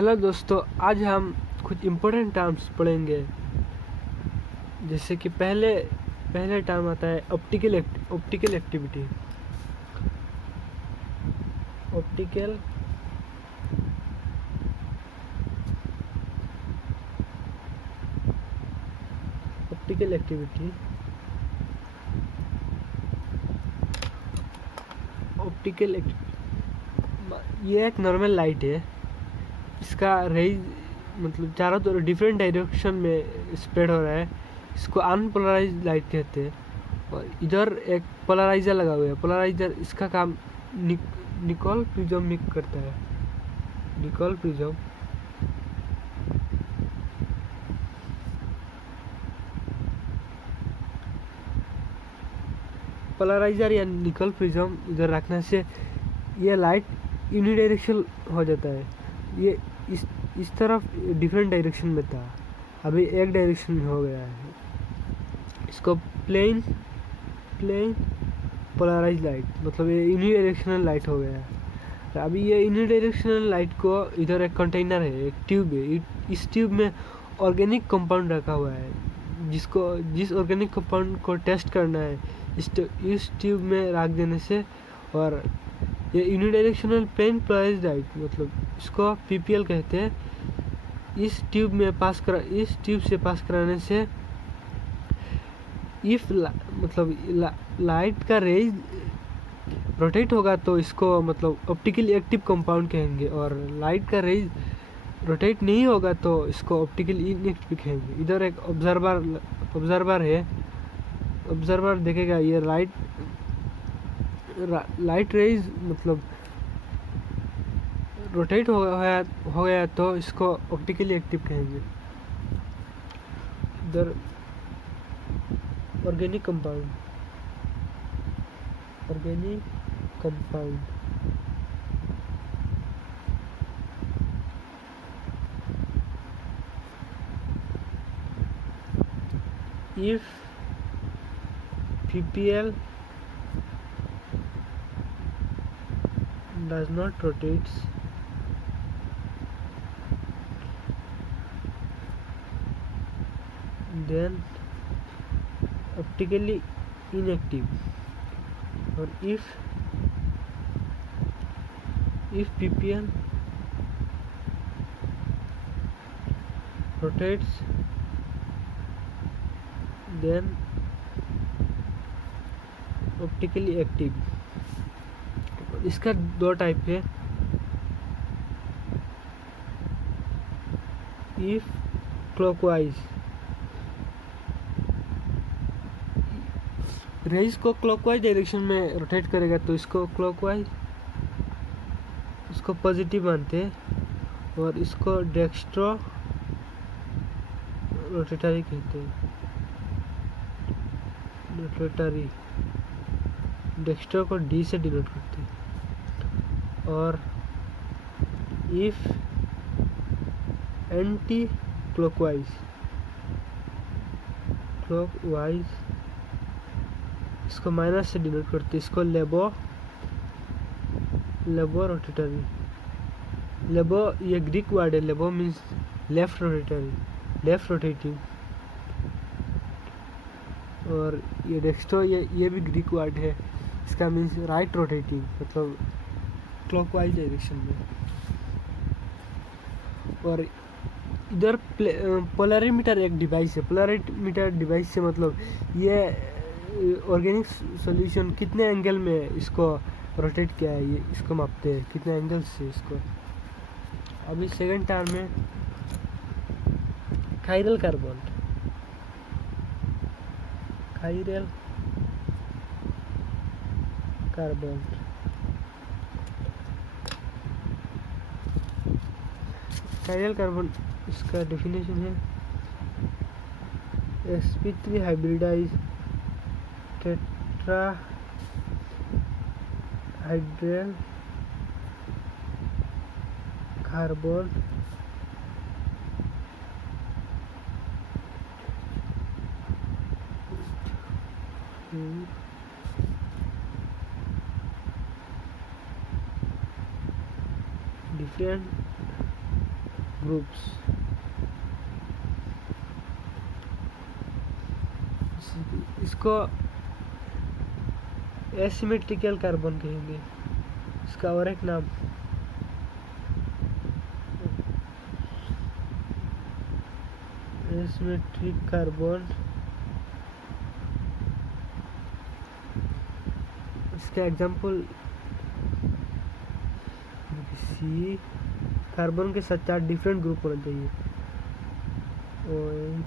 Hello दोस्तों, आज हम कुछ इम्पोर्टेंट टर्म्स पढ़ेंगे। जैसे कि पहले टर्म आता है ऑप्टिकल एक्टिविटी। ऑप्टिकल एक्टिविटी ये एक नॉर्मल लाइट है। इसका रेज मतलब चारों तरफ डिफरेंट डायरेक्शन में स्प्रेड हो रहा है। इसको अनपोलराइज लाइट कहते हैं। और इधर एक पोलराइजर लगा हुआ है। पोलराइजर इसका काम निकोल प्रिज्म करता है। निकोल प्रिज्म पोलराइजर या निकोल प्रिज्म इधर रखने से ये लाइट यूनिडायरेक्शनल हो जाता है। ये इस तरफ डिफरेंट डायरेक्शन में था, अभी एक डायरेक्शन में हो गया है। इसको प्लेन पोलराइज लाइट मतलब ये यूनिडायरेक्शनल लाइट हो गया है। अभी ये यूनिडायरेक्शनल लाइट को इधर एक कंटेनर है, एक ट्यूब है। इस ट्यूब में ऑर्गेनिक कंपाउंड रखा हुआ है, जिस ऑर्गेनिक कंपाउंड को टेस्ट करना है इस ट्यूब में रख देने से। और ये यूनिडायरेक्शनल प्लेन पोलराइज लाइट मतलब इसको पीपीएल कहते हैं। इस ट्यूब से पास कराने से मतलब लाइट का रेज रोटेट होगा तो इसको मतलब ऑप्टिकली एक्टिव कंपाउंड कहेंगे। और लाइट का रेज रोटेट नहीं होगा तो इसको ऑप्टिकली इनएक्टिव कहेंगे। इधर एक ऑब्जर्वर है। ऑब्जर्वर देखेगा ये लाइट रेज मतलब रोटेट हो गया तो इसको ऑप्टिकली एक्टिव कहेंगे। इधर organic compound if PPL does not rotate, then optically inactive. Or if PPL rotates, then optically active. इसका दो टाइप है। इफ क्लॉकवाइज रेज को क्लॉकवाइज डायरेक्शन में रोटेट करेगा तो इसको क्लॉकवाइज इसको पॉजिटिव मानते हैं। और इसको डेक्स्ट्रो रोटेटरी कहते हैं। डेक्स्ट्रो को डी से डिनोट करते हैं। और इफ एंटी क्लॉकवाइज इसको माइनस से डिनोट करते हैं। इसको लेबो रोटेटरी। लेबो ये ग्रीक वर्ड है। लेबो मीन्स लेफ्ट रोटेटिंग। और ये डेक्स्ट्रो ये भी ग्रीक वर्ड है। इसका मीन्स राइट रोटेटिंग मतलब क्लॉकवाइज डायरेक्शन में। और इधर पोलरीमीटर एक डिवाइस है। पोलरीमीटर डिवाइस से मतलब ये ऑर्गेनिक सॉल्यूशन कितने एंगल में इसको रोटेट किया है ये इसको मापते हैं, कितने एंगल से इसको। अभी सेकंड टर्म में कायरल कार्बन कायरल कार्बन इसका डेफिनेशन है sp3 hybridise tetrahedral carbon different groups. इसको एसिमेट्रिकल कार्बन कहेंगे, इसका और एक नाम एसिमेट्रिक कार्बन। इसका एग्जांपल सी, कार्बन के साथ 4 डिफरेंट ग्रुप होना चाहिए, OH,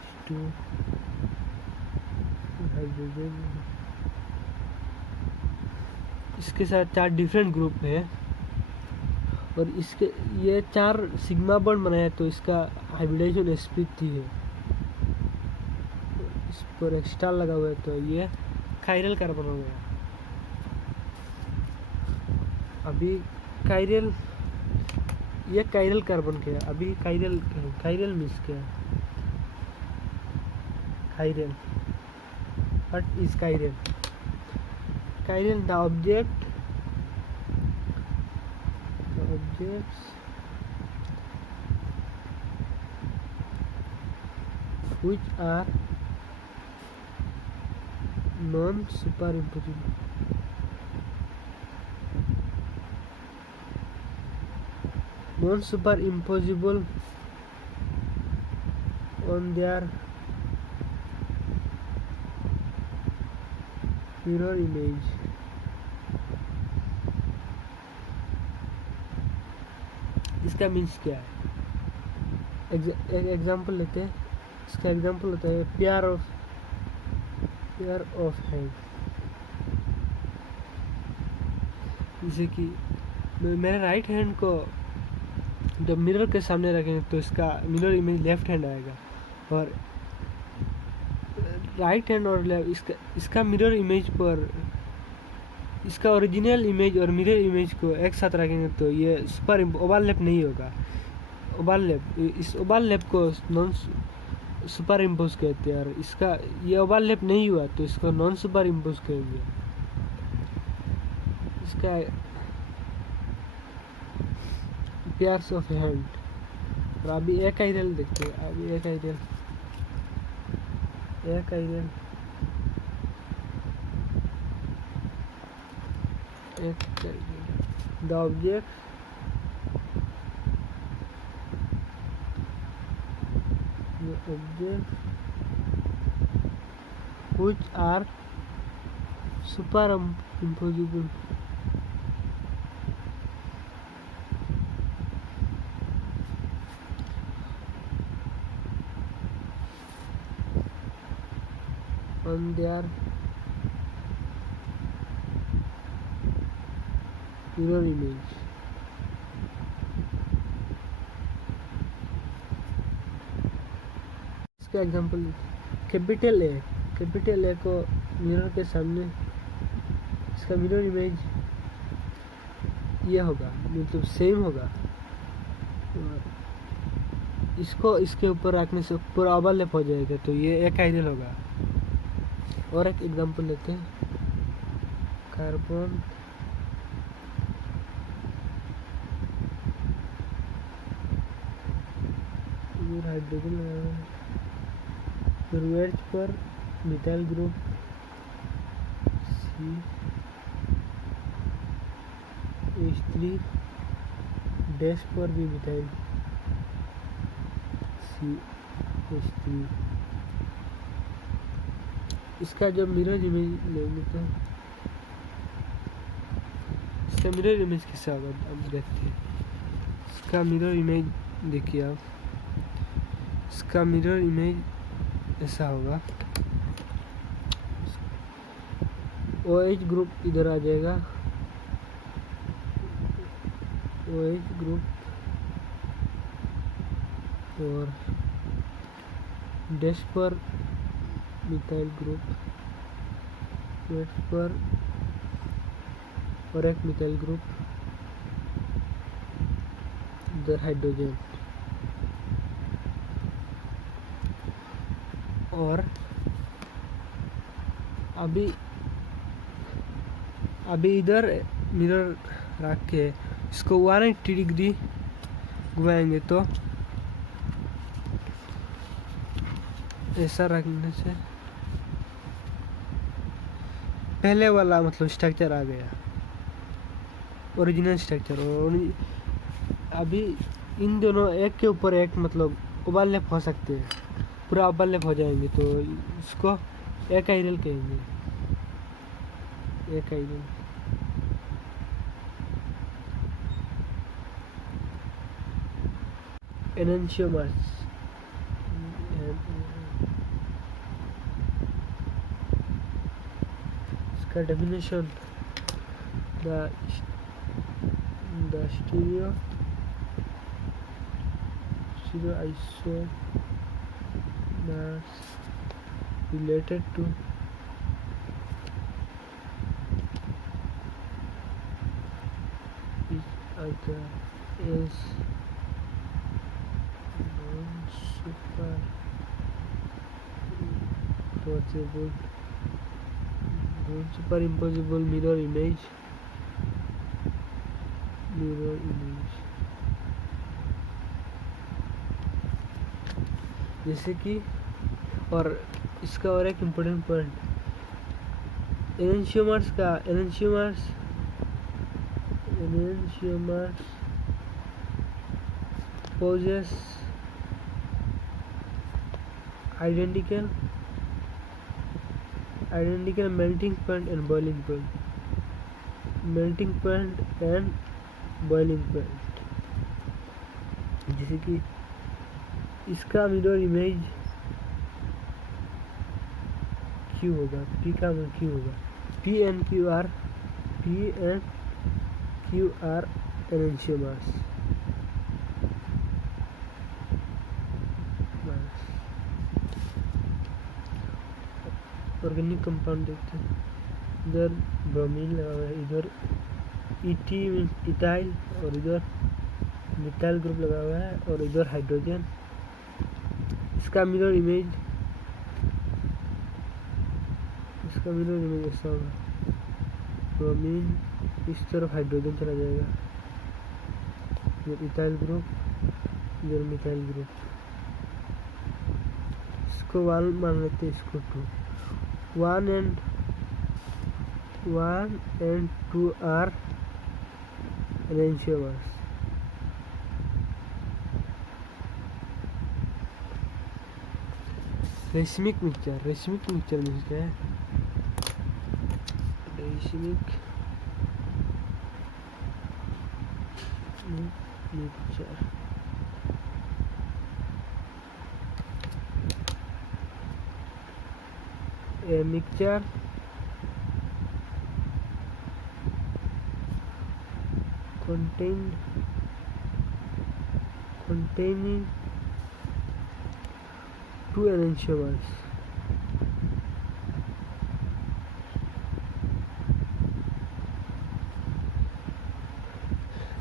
H2, हाइड्रोजन। इसके साथ 4 डिफरेंट ग्रुप है और इसके ये 4 सिग्मा बॉन्ड बनाया, तो इसका हाइब्रिडाइजेशन sp3 है। इस पर एक स्टार लगा हुआ है, तो ये कायरल कार्बन हो गया। अभी कायरल, ये कायरल कार्बन क्या है? अभी कायरल मीन्स क्या है? Chiral, what is chiral? Chiral, the objects which are non-superimposable on their mirror image। इसका मीन्स क्या है? एक एग्जांपल लेते हैं। इसका एग्जांपल होता है पेयर ऑफ हैंड। जैसे कि मेरे राइट हैंड को जब मिरर के सामने रखेंगे तो इसका मिरर इमेज लेफ्ट हैंड आएगा, और राइट हैंड और इसका मिरर इमेज पर इसका ओरिजिनल इमेज और मिरर इमेज को एक साथ रखेंगे तो ये सुपर ओवरलैप नहीं होगा। इस ओवरलैप को नॉन सुपर इम्पोज कहते हैं, और इसका ये ओवरलैप नहीं हुआ तो इसको नॉन सुपर इम्पोज कहेंगे। इसका पेयर्स ऑफ हैंड। और अभी एक आइडियल देखते हैं। अभी एक ideal the objects which are superimposable on their mirror image। इसका एग्जांपल कैपिटल ए को मिरर के सामने इसका मिरर इमेज ये होगा, मतलब सेम होगा, और इसको इसके ऊपर रखने से पूरा ओवरलैप हो जाएगा, तो ये एक आइडियल होगा। और एक एग्जांपल लेते हैं। कार्बन हाइड्रोजन वेज पर मिथाइल ग्रुप CH3, डैश पर भी मिथाइल CH3। इसका जब मिरर इमेज लेंगे तो इसका मिरर इमेज कैसा होगा अब देखते हैं। इसका मिरर इमेज देखिए आप, इसका मिरर इमेज ऐसा होगा। OH ग्रुप इधर आ जाएगा, OH ग्रुप, और डैश पर मिथाइल ग्रुप, वेट पर और एक मिथाइल ग्रुप, इधर हाइड्रोजन। और अभी इधर मिरर रख के इसको 180 डिग्री घुमाएंगे तो ऐसा रखने से पहले वाला मतलब स्ट्रक्चर आ गया, ओरिजिनल स्ट्रक्चर। और अभी इन दोनों एक के ऊपर एक मतलब ओवरलैप हो सकते हैं, पूरा ओवरलैप हो जाएंगे तो इसको एक आइरल कहेंगे, एक आइरल। एनेंशियोमर्स, इसका definition the stereo isomers related to each other is non-superimposable mirror image जैसे कि। और इसका और एक important point, enantiomers poses identical melting point and boiling point, जैसे कि इसका मिरर इमेज क्यू होगा, पी का मान क्यू होगा, P and Q are enantiomers. Organic compound देखते हैं, इधर ब्रोमीन लगा हुआ है, इधर इथाइल और इधर मिथाइल ग्रुप लगा हुआ है और इधर हाइड्रोजन। इसका मिरर इमेज ऐसा होगा, ब्रोमीन इस तरफ हाइड्रोजन चला जाएगा, इधर इथाइल ग्रुप, इधर मिथाइल ग्रुप। इसको 1 मान लेते हैं, इसको 2। 1 and 2 are enantiomers. Racemic mixture means क्या है? Racemic mixture a mixture containing 2 enantiomers.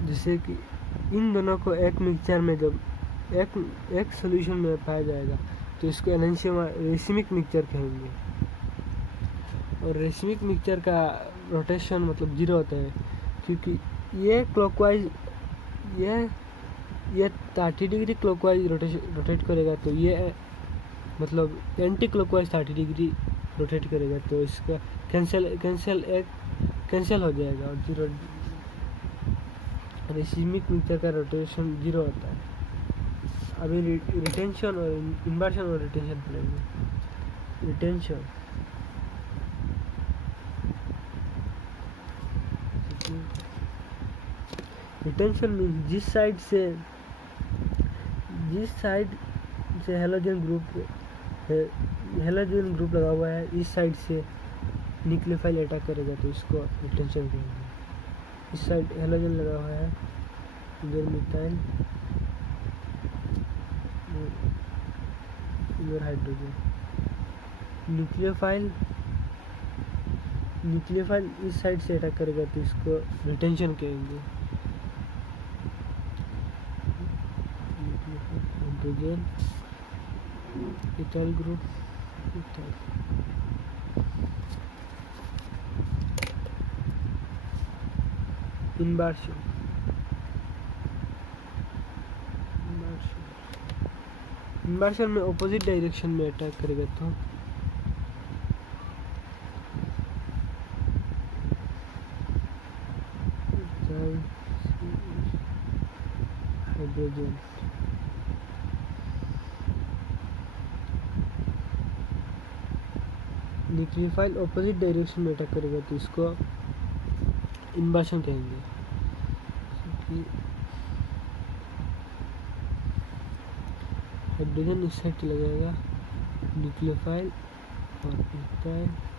जैसे कि इन दोनों को एक मिक्सचर में जब एक सॉल्यूशन में पाया जाएगा तो इसको रेशमिक मिक्सचर कहेंगे। और रेशमिक मिक्सचर का रोटेशन मतलब 0 होता है, क्योंकि ये क्लॉकवाइज ये 30 डिग्री क्लॉकवाइज रोटेट करेगा, तो ये मतलब एंटी क्लॉकवाइज 30 डिग्री रोटेट करेगा, तो इसका कैंसिल हो जाएगा और 0। रेशमिक मिक्सचर का रोटेशन 0 होता है। अभी रिटेंशन और इन्वर्शन और रिटेंशन पढ़ेंगे। रिटेंशन मीन्स जिस साइड से हेलोजन ग्रुप लगा हुआ है, इस साइड से न्यूक्लियोफाइल अटैक करेगा तो इसको रिटेंशन कहेंगे। इस साइड हेलोजन लगा हुआ है, इधर मिथाइल, इधर हाइड्रोजन। न्यूक्लियोफाइल इस साइड से अटैक करेगा तो इसको रिटेंशन कहेंगे। Hydrogen, ethyl group, inversion. Inversion में ऑपोजिट डायरेक्शन में अटैक करेगा तो हाइड्रोजन न्यूक्लियोफाइल ऑपोजिट डायरेक्शन में अटैक करेगा तो इसको इन्वर्शन कहेंगे। हाइड्रोजन इस साइड चला जाएगा न्यूक्लियोफाइल और इस